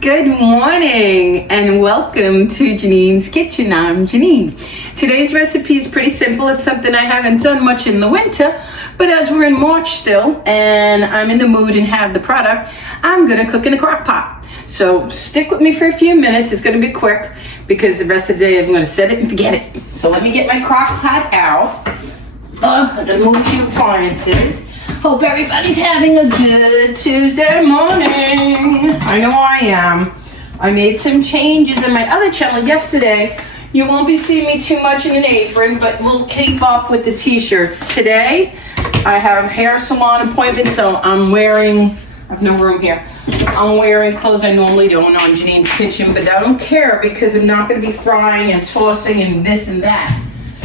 Good morning and welcome to Jeanine's Kitchen. I'm Jeanine. Today's recipe is pretty simple. It's something I haven't done much in the winter, but as we're in March still and I'm in the mood and have the product, I'm gonna cook in a crock pot. So stick with me for a few minutes. It's gonna be quick because the rest of the day I'm gonna set it and forget it. So let me get my crock pot out. I gotta move a few appliances. Hope everybody's having a good Tuesday morning. I know I am. I made some changes in my other channel yesterday. You won't be seeing me too much in an apron, but we'll keep up with the t-shirts. Today, I have a hair salon appointment, so I'm wearing, I have no room here. I'm wearing clothes I normally don't on Jeanine's Kitchen, but I don't care because I'm not gonna be frying and tossing and this and that.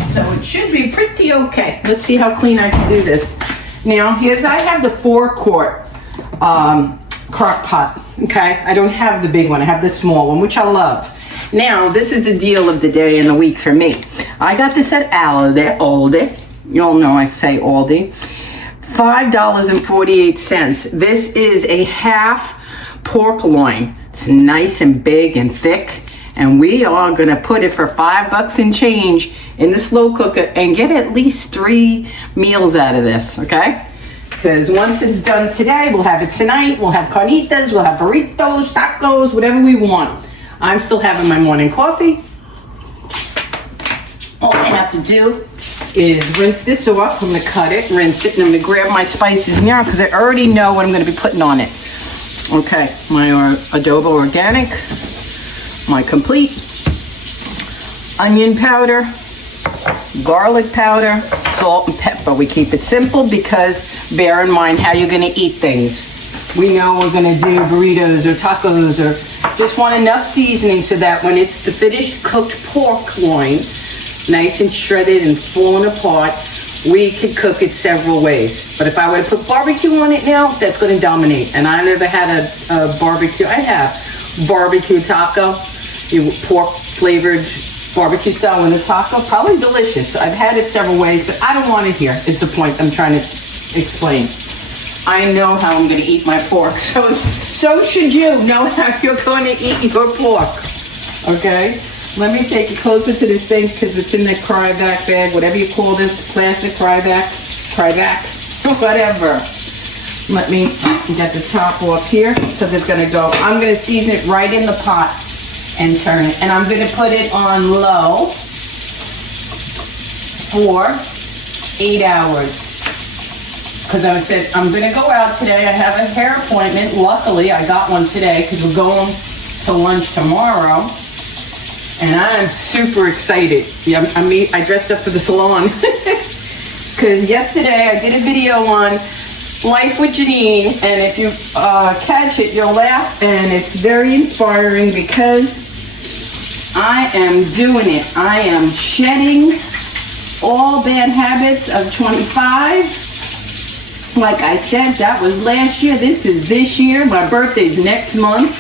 So it should be pretty okay. Let's see how clean I can do this. Now, I have the 4-quart crock pot, okay? I don't have the big one, I have the small one, which I love. Now, this is the deal of the day and the week for me. I got this at Aldi. You all know I say Aldi. $5.48. This is a half pork loin. It's nice and big and thick. And we are gonna put it for $5 and change in the slow cooker and get at least 3 meals out of this, okay? Because once it's done today, we'll have it tonight, we'll have carnitas, we'll have burritos, tacos, whatever we want. I'm still having my morning coffee. All I have to do is rinse this off. I'm gonna cut it, rinse it, and I'm gonna grab my spices now because I already know what I'm gonna be putting on it. Okay, my adobo organic, my complete onion powder, garlic powder, salt and pepper. We keep it simple because bear in mind how you're gonna eat things. We know we're gonna do burritos or tacos or just want enough seasoning so that when it's the finished cooked pork loin, nice and shredded and falling apart, we can cook it several ways. But if I were to put barbecue on it now, that's gonna dominate. And I never had a barbecue. I have barbecue taco, pork flavored barbecue style in a taco, probably delicious. I've had it several ways, but I don't want it here, is the point I'm trying to explain. I know how I'm gonna eat my pork, so should you know how you're gonna eat your pork, okay? Let me take it closer to this thing because it's in that Cryovac bag, whatever you call this, plastic Cryovac, whatever. Let me get the top off here because it's gonna go, I'm gonna season it right in the pot and turn it. And I'm gonna put it on low for 8 hours. Because I said, I'm gonna go out today. I have a hair appointment. Luckily, I got one today because we're going to lunch tomorrow. And I'm super excited. Yeah, I dressed up for the salon. Because yesterday I did a video on Life with Jeanine, and if you catch it, you'll laugh, and it's very inspiring because I am doing it. I am shedding all bad habits of 25. Like I said, that was last year. This is this year. My birthday's next month.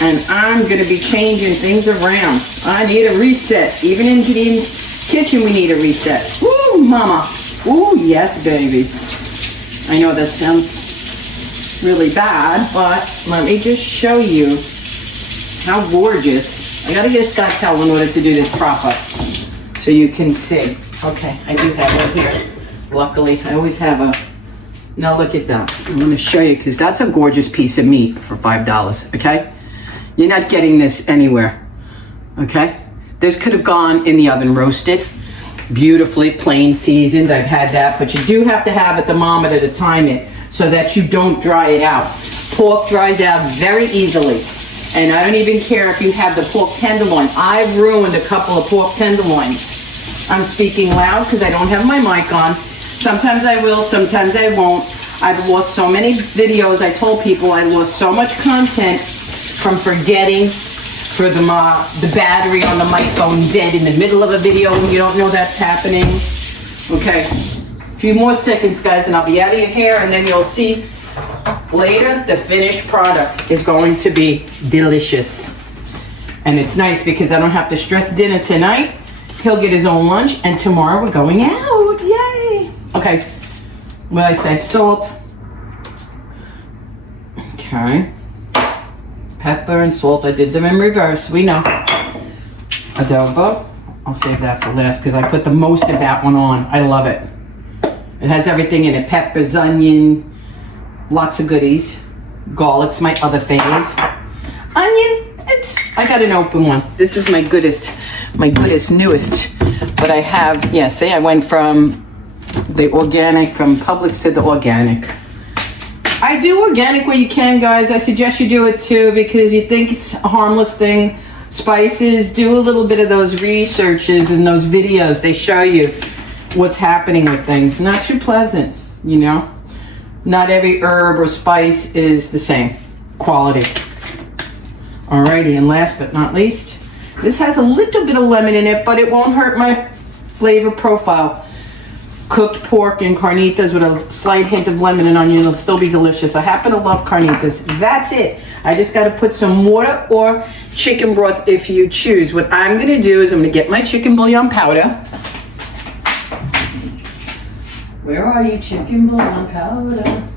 And I'm gonna be changing things around. I need a reset. Even in Jeanine's Kitchen, we need a reset. Woo, mama. Ooh, yes, baby. I know that sounds really bad, but let me just show you how gorgeous. I gotta get Scott towel in order to do this proper, so you can see. Okay, I do have it here. Luckily, I always have a, now look at that. I'm gonna show you, because that's a gorgeous piece of meat for $5, okay? You're not getting this anywhere, okay? This could have gone in the oven roasted. Beautifully plain seasoned, I've had that, but you do have to have a thermometer to time it so that you don't dry it out. Pork dries out very easily, and I don't even care if you have the pork tenderloin. I've ruined a couple of pork tenderloins. I'm speaking loud because I don't have my mic on. Sometimes I will, sometimes I won't. I've lost so many videos. I told people I lost so much content from forgetting for the battery on the mic going dead in the middle of a video when you don't know that's happening. Okay, a few more seconds, guys, and I'll be out of your hair, and then you'll see later the finished product is going to be delicious. And it's nice because I don't have to stress dinner tonight. He'll get his own lunch, and tomorrow we're going out. Yay! Okay, what did I say? Salt. Okay. pepper and salt. I did them in reverse, we know. Adobo, I'll save that for last because I put the most of that one on. I love it. It has everything in it, peppers, onion, lots of goodies. Garlic's my other fave. Onion, I got an open one. This is my goodest, newest. But I have, yeah, see, I went from the organic, from Publix to the organic. I do organic where you can, guys. I suggest you do it too because you think it's a harmless thing. Spices, do a little bit of those researches and those videos. They show you what's happening with things. Not too pleasant, you know. Not every herb or spice is the same quality. Alrighty, and last but not least, this has a little bit of lemon in it, but it won't hurt my flavor profile. Cooked pork and carnitas with a slight hint of lemon and onion will still be delicious. I happen to love carnitas. That's it. I just got to put some water or chicken broth if you choose. What I'm going to do is I'm going to get my chicken bouillon powder. Where are you, chicken bouillon powder?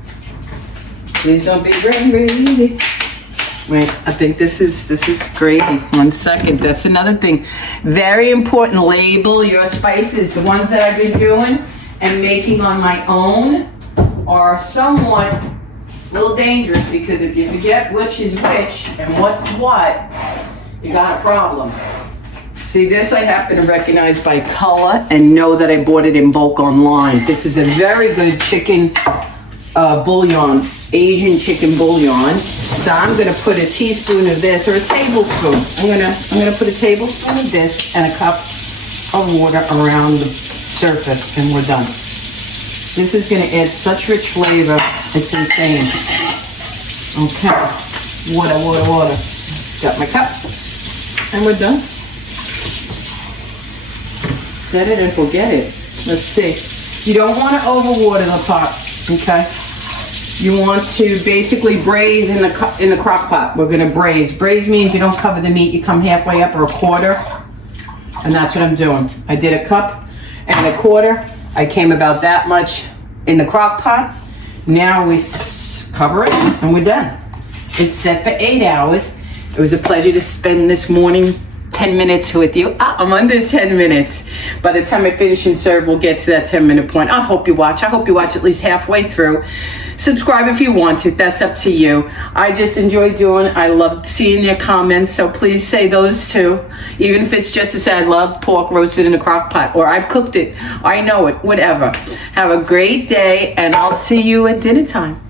Please don't be gravy. Wait, I think this is gravy. 1 second. That's another thing. Very important. Label your spices. The ones that I've been doing and making on my own are somewhat a little dangerous because if you forget which is which and what's what, you got a problem. See, this I happen to recognize by color and know that I bought it in bulk online. This is a very good chicken bouillon, Asian chicken bouillon. So I'm gonna put a teaspoon of this or a tablespoon. I'm gonna put a tablespoon of this and a cup of water around the surface and we're done. This is gonna add such rich flavor, it's insane. Okay, water. Got my cup and we're done. Set it and forget it. Let's see. You don't want to overwater the pot, okay? You want to basically braise in the crock pot. We're gonna braise. Braise means you don't cover the meat. You come halfway up or a quarter, and that's what I'm doing. I did a cup and a quarter. I came about that much in the crock pot. Now we cover it and we're done. It's set for 8 hours. It was a pleasure to spend this morning 10 minutes with you. I'm under 10 minutes. By the time I finish and serve, we'll get to that 10-minute point. I hope you watch. I hope you watch at least halfway through. Subscribe if you want to. That's up to you. I just enjoy doing. I love seeing your comments, so please say those too. Even if it's just to say I love pork roasted in a crock pot, or I've cooked it, I know it, whatever. Have a great day, and I'll see you at dinner time.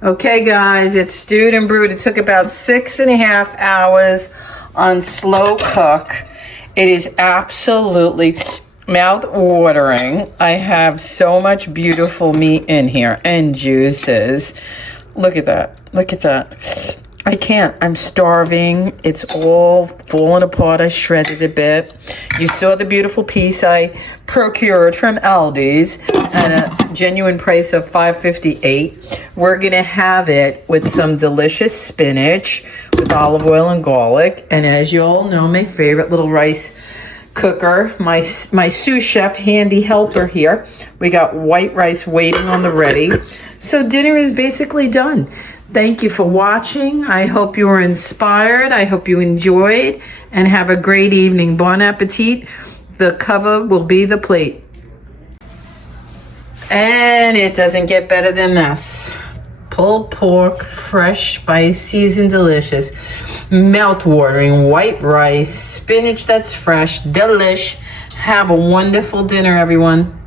Okay, guys, it's stewed and brewed. It took about 6.5 hours on slow cook. It is absolutely mouth-watering. I have so much beautiful meat in here and juices. Look at that. Look at that. I can't. I'm starving. It's all falling apart. I shredded a bit. You saw the beautiful piece I procured from Aldi's at a genuine price of $5.58. We're going to have it with some delicious spinach with olive oil and garlic. And as you all know, my favorite little rice cooker, my sous chef handy helper here. We got white rice waiting on the ready. So dinner is basically done. Thank you for watching. I hope you were inspired. I hope you enjoyed and have a great evening. Bon appetit. The cover will be the plate. And it doesn't get better than this. Pulled pork, fresh, spice, seasoned, delicious. Mouth-watering white rice, spinach that's fresh, delish. Have a wonderful dinner, everyone.